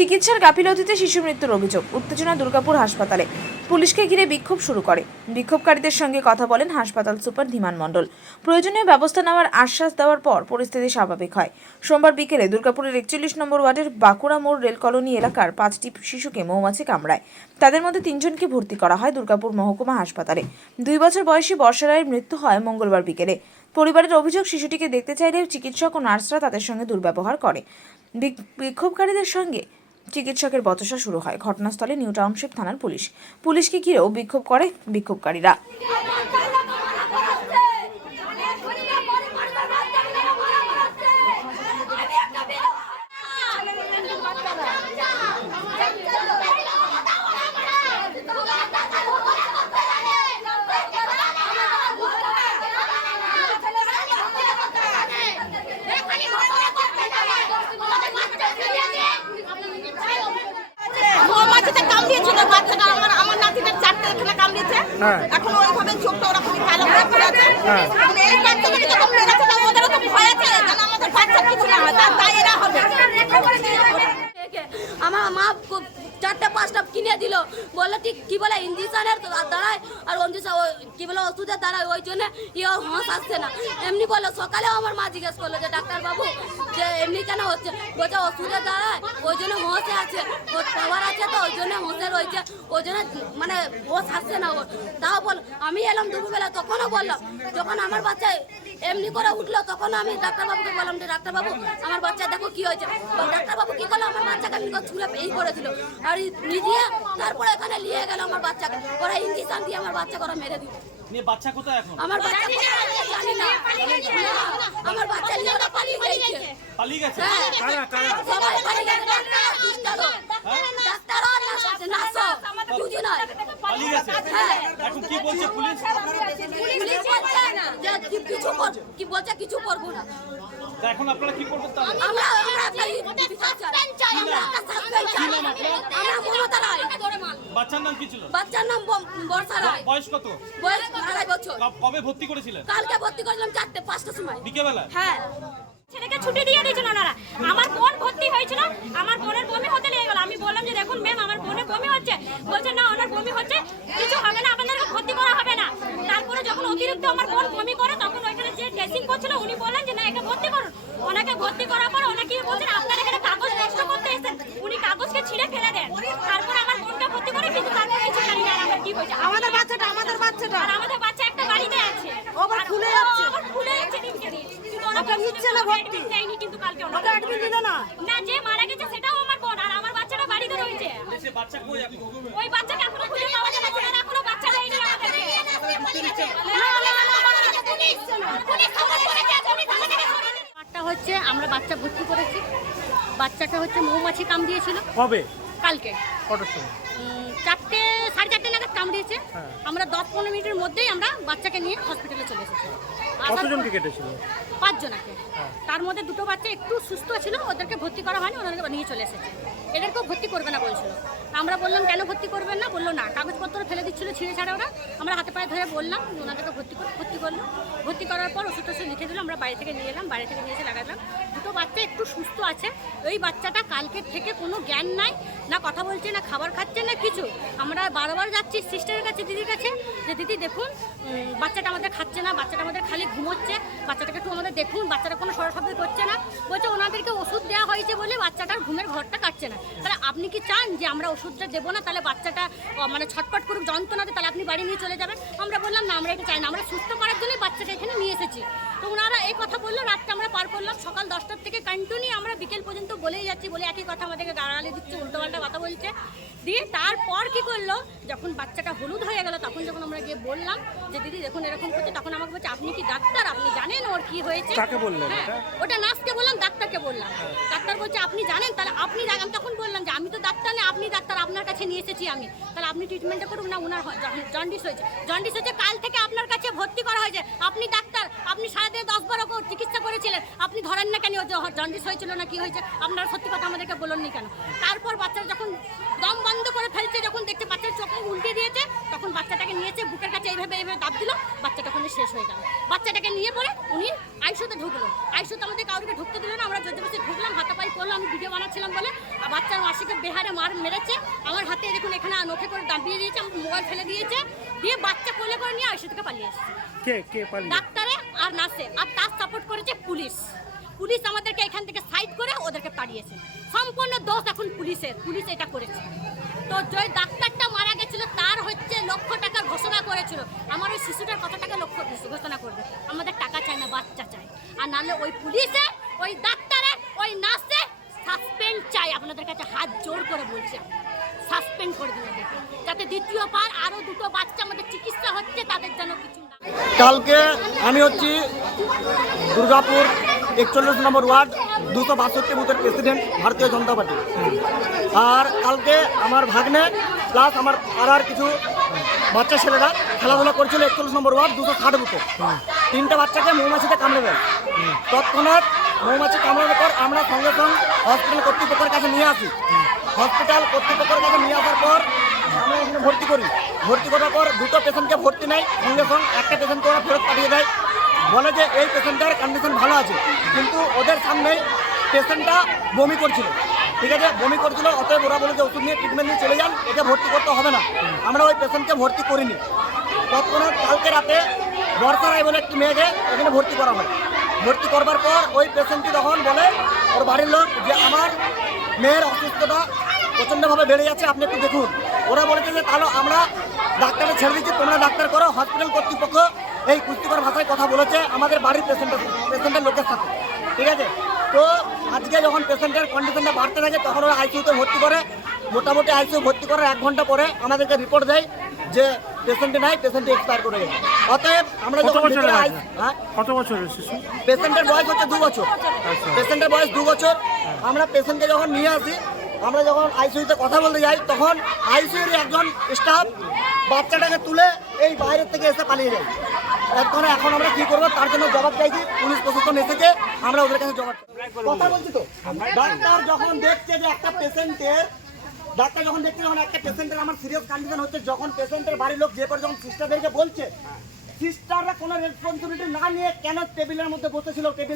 চিকিৎসার গাফিলতিতে শিশু মৃত্যুর অভিযোগ। উত্তেজনা দুর্গাপুর হাসপাতালে। পুলিশকে ঘিরে বিক্ষোভ শুরু করে। বিক্ষোভকারীদের সঙ্গে কথা বলেন হাসপাতাল সুপার ধীমান মণ্ডল। প্রয়োজনীয় ব্যবস্থা নেওয়ার আশ্বাস দেওয়ার পর পরিস্থিতি স্বাভাবিক হয়। সোমবার বিকেলে দুর্গাপুরের একচল্লিশ নম্বর ওয়ার্ডের বাঁকুড়া মোড় রেল কলোনি এলাকার পাঁচটি শিশুকে মৌমাছি কামড়ায়। তাদের মধ্যে তিনজনকে ভর্তি করা হয় দুর্গাপুর মহকুমা হাসপাতালে। দুই বছর বয়সী বর্ষা রায়ের মৃত্যু হয় মঙ্গলবার বিকেলে। পরিবারের অভিযোগ, শিশুটিকে দেখতে চাইলে চিকিৎসক ও নার্সরা তাদের সঙ্গে দুর্ব্যবহার করে। বিক্ষোভকারীদের সঙ্গে চিকিৎসকের বচসা শুরু হয়। ঘটনাস্থলে নিউ টাউনশিপ থানার পুলিশ। পুলিশকে ঘিরেও বিক্ষোভ করে বিক্ষোভকারীরা মৌমাছিতে কামড়িয়েছিল বাচ্চাটা আমার আমার নাতিদের চারটে এখানে কামড়িয়েছে হ্যাঁ। এখন ওইভাবে চোখটা ওরকম কালো হয়ে পড়ে আছে মানে এই বাচ্চাগুলি যখন মেরেছে তো ওদেরও তো ভয় আছে যেন আমাদের বাচ্চা কিছু না হয় তার তাই এরা হবে। আমার মা চারটা চারটে পাঁচটা কিনে দিল। বলল ঠিক কি বলে ইঞ্জেকশনের দাঁড়ায়। আর ইঞ্জেকশন কি বলে ওষুধের দ্বারায় ওই জন্য ইয়ে হাঁস আসছে না। এমনি বলল, সকালেও আমার মা জিজ্ঞেস করল যে, ডাক্তারবাবু, যে এমনি কেন হচ্ছে? বলছে ওষুধের দাঁড়ায়, ওই জন্য হোঁসে আছে। ওর আছে তো, ওই জন্য হোঁসে রয়েছে। ওই জন্য মানে হোঁস আসছে না ওর। তাও বল, আমি এলাম দুপুরবেলা, তখনও বললাম, যখন আমার বাচ্চা এমনি করে উঠল তখন আমি ডাক্তারবাবুকে বললাম যে, ডাক্তারবাবু, আমার বাচ্চা দেখো কি হয়েছে। ডাক্তারবাবু কি করল? আমার বাচ্চাকে এমনি ছুঁড়ে এই করে দিল আর নিজে, তারপরে এখানে নিয়ে গেল আমার বাচ্চাকে। ওরা ইঞ্জেকশন দিয়ে আমার বাচ্চাকে ওরা মেরে দিল। বাচ্চা কোথায় এখন? আমার বাচ্চা জানি না না, আমার বাচ্চা নিয়ে ওরা পালিয়ে গেছে। পালিয়ে গেছে। কারা কারা? সবাই পালিয়ে গেছে। ডাক্তার ডাক্তার আর নার্স নার্স পালিয়ে গেছে। এখন কি বলছে পুলিশ? পুলিশ বলছে যে কিছু কর- কি বলছে কিছু করব না। এখন আপনারা কি করবেন তাহলে? আমরা আমরা চাই আমরা সাসপেন্ড চাই আমরা মমতা রায়। বাচ্চার নাম কি ছিল? বাচ্চার নাম বর্ষা রায়। বয়স কত? বয়স আড়াই বছর। কবে ভর্তি করেছিলেন? কালকে ভর্তি করলাম চারটে পাঁচটার সময়। বিকেবেলা হ্যাঁ। ছেলেকে ছুটি দিয়ে দিয়েছিল ওনারা। আমার বোন ভর্তি হয়েছিল। আমার বোনের বমি হতে লেগে গেল। আমি বললাম যে দেখুন ম্যাম আমার বোনের বমি হচ্ছে। বলছে না ওনার বমি হচ্ছে কিছু হবে না আপনাদেরকে ভর্তি করা হবে না তারপরে যখন অতিরিক্ত আমার বোন বমি করে তখন ওইখানে যে ড্রেসিং করছিল উনি বললেন যে না একে ভর্তি করুন ওনাকে ভর্তি করার পর ওনাকে বলছেন আপনার এখানে কাগজ নষ্ট করতে এসেছেন উনি কাগজকে ছিঁড়ে ফেলে দেন তারপর আমার বোনকে ভর্তি করে কিন্তু তারপরে কিছু জানি না আর আমার কি হয়েছে আমাদের বাচ্চাটা আমাদের বাচ্চাটা আর আমাদের বাচ্চা একটা বাড়িতে আছে ও আবার আর খুলে ও যাচ্ছে। আবার খুলে যাচ্ছে দিনকে দিন নিচ্ছে না ভর্তি। দেয়নি কিন্তু কালকে দিল না? না যে মারা গেছে সেটাও আমার বোন আর আমার বাচ্চাটা বাড়িতে রয়েছে সে বাচ্চা কই এখন ওই বাচ্চাকে এখনও খুঁজে পাওয়া যাচ্ছে না এখনও বাচ্চা দেয়নি আমাদেরকে হচ্ছে আমরা বাচ্চা ভর্তি করেছি বাচ্চাটা হচ্ছে মৌমাছি কামড়িয়েছিল কবে কালকে কটার সময় চারটে সাড়ে চারটে নাগাদ কামড়িয়েছে হ্যাঁ। আমরা দশ পনেরো মিনিটের মধ্যেই আমরা বাচ্চাকে নিয়ে হসপিটালে চলে এসেছি কতজনকে কেটেছিল? পাঁচজনাকে। হ্যাঁ। তার মধ্যে দুটো বাচ্চা একটু সুস্থ ছিল ওদেরকে ভর্তি করা হয়নি ওদেরকে নিয়ে চলে এসেছে। এদেরকেও ভর্তি করবে না বলছিল। আমরা বললাম কেন ভর্তি করবেন না? বলল না কাগজপত্র ফেলে দিচ্ছিল ছিঁড়ে ছাড়া ওরা। আমরা হাতে পায়ে ধরে বললাম ওনাদেরকে ভর্তি করে ভর্তি করল। ভর্তি করার পর ওষুধ টষুধ লিখে দিল আমরা বাড়ি থেকে নিয়ে এলাম বাড়ি থেকে নিয়ে এসে লাগালাম। দুটো বাচ্চা একটু সুস্থ আছে ওই বাচ্চাটা কালকের থেকে কোনো জ্ঞান নাই, না কথা বলছে, না খাবার খাচ্ছে, না কিছু। আমরা বারবার যাচ্ছি, সিস্টারের কাছে, দিদির কাছে, যে দিদি দেখুন বাচ্চাটা আমাদের খাচ্ছে না, বাচ্চাটা আমাদের খালি ঘুমোচ্ছে, বাচ্চাটাকে একটু আমাদের দেখুন, বাচ্চাটা কোনো সরসাব্দ করছে না। বলছে ওনাদেরকে ওষুধ দেওয়া হয়েছে বলে বাচ্চাটার ঘুমের ঘরটা কাটছে না। তাহলে আপনি কি চান যে আমরা ওষুধটা দেবো না? তাহলে বাচ্চাটা মানে ছটপট করুক যন্ত্রণাতে তাহলে আপনি বাড়ি নিয়ে চলে যাবেন। আমরা বললাম, না, আমরা এটা চাই না। আমরা সুস্থ করার জন্যই বাচ্চাটা এখানে নিয়ে এসেছি। তো ওনারা এই কথা বলল, রাতটা আমরা পার করলাম সকাল দশটার থেকে কন্টিনিউ আমরা বিকেল পর্যন্ত বলেই যাচ্ছি, বলে একই কথা আমাদেরকে গাড়ালে দিচ্ছে উল্টো পাল্টা কথা বলছে। দিয়ে তারপর কি করল? যখন বাচ্চাটা হলুদ হয়ে গেল তখন যখন আমরা গিয়ে বললাম যে দিদি দেখুন এরকম করছে তখন আমাকে বলছে আপনি কি ডাক্তার? আপনি জানেন ওর কি হয়েছে? কাকে বললেন হ্যাঁ এটা? ওটা নার্সকে বললাম ডাক্তারকে বললাম। ডাক্তার বলছে আপনি জানেন? তাহলে আপনি জানেন আমি তখন বললাম যে আমি তো ডাক্তার না আপনি ডাক্তার আপনার কাছে নিয়ে এসেছি আমি। তাহলে আপনি ট্রিটমেন্টটা করুন না ওনার জন্ডিস হয়েছে। জন্ডিস হয়েছে কাল থেকে আপনার কাছে ভর্তি করা হয়েছে। আপনি ডাক্তার আপনি সারাদিনে দশ বারো করে চিকিৎসা করেছিলেন। আপনি ধরেন না কেন ও যে জন্ডিস হয়েছিল না কি হয়েছে? আপনার সত্যি কথা আমাদেরকে বলুননি কেন? তারপর বাচ্চারা যখন দম বন্ধ করে ফেলছে যখন দেখছে বাচ্চার চোখে উল্টে দিয়েছে তখন বাচ্চাটাকে নিয়েছে বুকের কাছে এইভাবে এইভাবে দাব দিল বাচ্চাটা ওখানে শেষ হয়ে গেল। বাচ্চাটাকে নিয়ে পরে উনি আইসোতে ঢুকলো। আইসোতে আমাদের কাউকে ঢুকতে দিল না আমরা যদি জবরদস্তি ঢুকলাম হাতাপাই করলাম আমি ভিডিও বানাচ্ছিলাম বলে। আর বাচ্চার মাসিকে বেহারে মার মেরেছে। আমার হাতে দেখুন এখানে নখে করে দাবিয়ে দিয়েছে আমার মোবাইল ফেলে দিয়েছে। দিয়ে বাচ্চা কোলে করে নিয়ে আইসি থেকে পালিয়ে এসেছে। কে কে পালিয়ে? ডাক্তারে আর নার্সে। আর তার সাপোর্ট করেছে পুলিশ। পুলিশ আমাদেরকে এখান থেকে সাইড করে ওদেরকে তাড়িয়েছে সম্পূর্ণ দোষ এখন পুলিশের। পুলিশ এটা করেছে। তো যে ডাক্তারটা মারা গেছিল, তার হচ্ছে লক্ষ টাকার ঘোষণা করেছিল। আমার ওই শিশুটার কত টাকা লক্ষ ঘোষণা করবে? আমাদের টাকা চাই না, বাচ্চা চাই আর নাহলে ওই পুলিশে, ওই ডাক্তারে, ওই নার্সে সাসপেন্ড চাই। আপনাদের কাছে হাত জোর করে বলছি সাসপেন্ড করে দিন যাতে দ্বিতীয়বার আরও দুটো বাচ্চা আমাদের চিকিৎসা হচ্ছে, তাদের যেন কিছু কালকে আমি হচ্ছি দুর্গাপুর একচল্লিশ নম্বর ওয়ার্ড। দুশো বাষট্টি বুথের প্রেসিডেন্ট ভারতীয় জনতা পার্টি। আর কালকে আমার ভাগ্নে প্লাস আমার পাড়ার কিছু বাচ্চা ছেলেরা খেলাধুলা করছিল একচল্লিশ নম্বর ওয়ার্ড, দুশো ষাট বুথে। তিনটে বাচ্চাকে মৌমাছিতে কামড়ে দেয়। তৎক্ষণাৎ মৌমাছি কামড়ানোর পর আমরা সঙ্গে সঙ্গে হসপিটাল কর্তৃপক্ষের কাছে নিয়ে আসি। হসপিটাল কর্তৃপক্ষের কাছে নিয়ে আসার পর আমরা এখানে ভর্তি করি। ভর্তি করার পর দুটো পেশেন্টকে ভর্তি নেয়। সঙ্গে সঙ্গে একটা পেশেন্টকে ওরা ফেরত পাঠিয়ে দেয়। বলে যে এই পেশেন্টের কন্ডিশন ভালো আছে। কিন্তু ওদের সামনেই পেশেন্টটা বমি করছিল। ঠিক আছে? বমি করছিল, অতএব ওরা বলে যে ওষুধ নিয়ে ট্রিটমেন্ট নিয়ে চলে যান একে ভর্তি করতে হবে না। আমরা ওই পেশেন্টকে ভর্তি করিনি। তৎক্ষণাৎ কালকে রাতে বর্ষা রায় বলে একটি মেয়েকে এখানে ভর্তি করা হয়। ভর্তি করবার পর ওই পেশেন্টটি তখন বলে, ওর বাড়ির লোক যে আমার মেয়ের অসুস্থতা প্রচণ্ডভাবে বেড়ে যাচ্ছে, আপনি একটু দেখুন। ওরা বলেছে যে, তাহলে আমরা ডাক্তারে ছেড়ে দিচ্ছি, তোমরা ডাক্তার করো, হসপিটাল কর্তৃপক্ষ এই কুস্তিকর ভাষায় কথা বলেছে আমাদের বাড়ির পেশেন্টের পেশেন্টের লোকের সাথে। ঠিক আছে? তো আজকে যখন পেশেন্টের কন্ডিশনটা বাড়তে থাকে তখন ওরা আইসিউতে ভর্তি করে। মোটামুটি আইসিইউ ভর্তি করার এক ঘণ্টা পরে আমাদেরকে রিপোর্ট দেয় যে পেশেন্টে নাই পেশেন্টে এক্সপায়ার করে গেছে। অতএব আমরা যখন হ্যাঁ? কত বছরের শিশু? পেশেন্টের বয়স হচ্ছে দু বছর। পেশেন্টের বয়স দু বছর। আমরা পেশেন্টকে যখন নিয়ে আসি আমরা যখন আইসিইউতে কথা বলতে যাই তখন আইসিইউর একজন স্টাফ বাচ্চাটাকে তুলে এই বাইরের থেকে এসে পালিয়ে যায়। এখন এখন আমরা কি করব? তার জন্য জবাব চাইছি পুলিশ প্রশাসন এসেছে, আমরা ওদের কাছে জবাব। কথা বলছি তো? ডাক্তার যখন দেখছে যে একটা পেশেন্টের, ডাক্তার যখন দেখছে যখন একটা পেশেন্টের আমার সিরিয়াস কন্ডিশন হচ্ছে, যখন পেশেন্টের বাড়ির লোক যে পর যখন সিস্টারদেরকে বলছে সিস্টাররা কোনো রেসপন্সিবিলিটি না নিয়ে কেন টেবিলের মধ্যে বসেছিল? টেবিল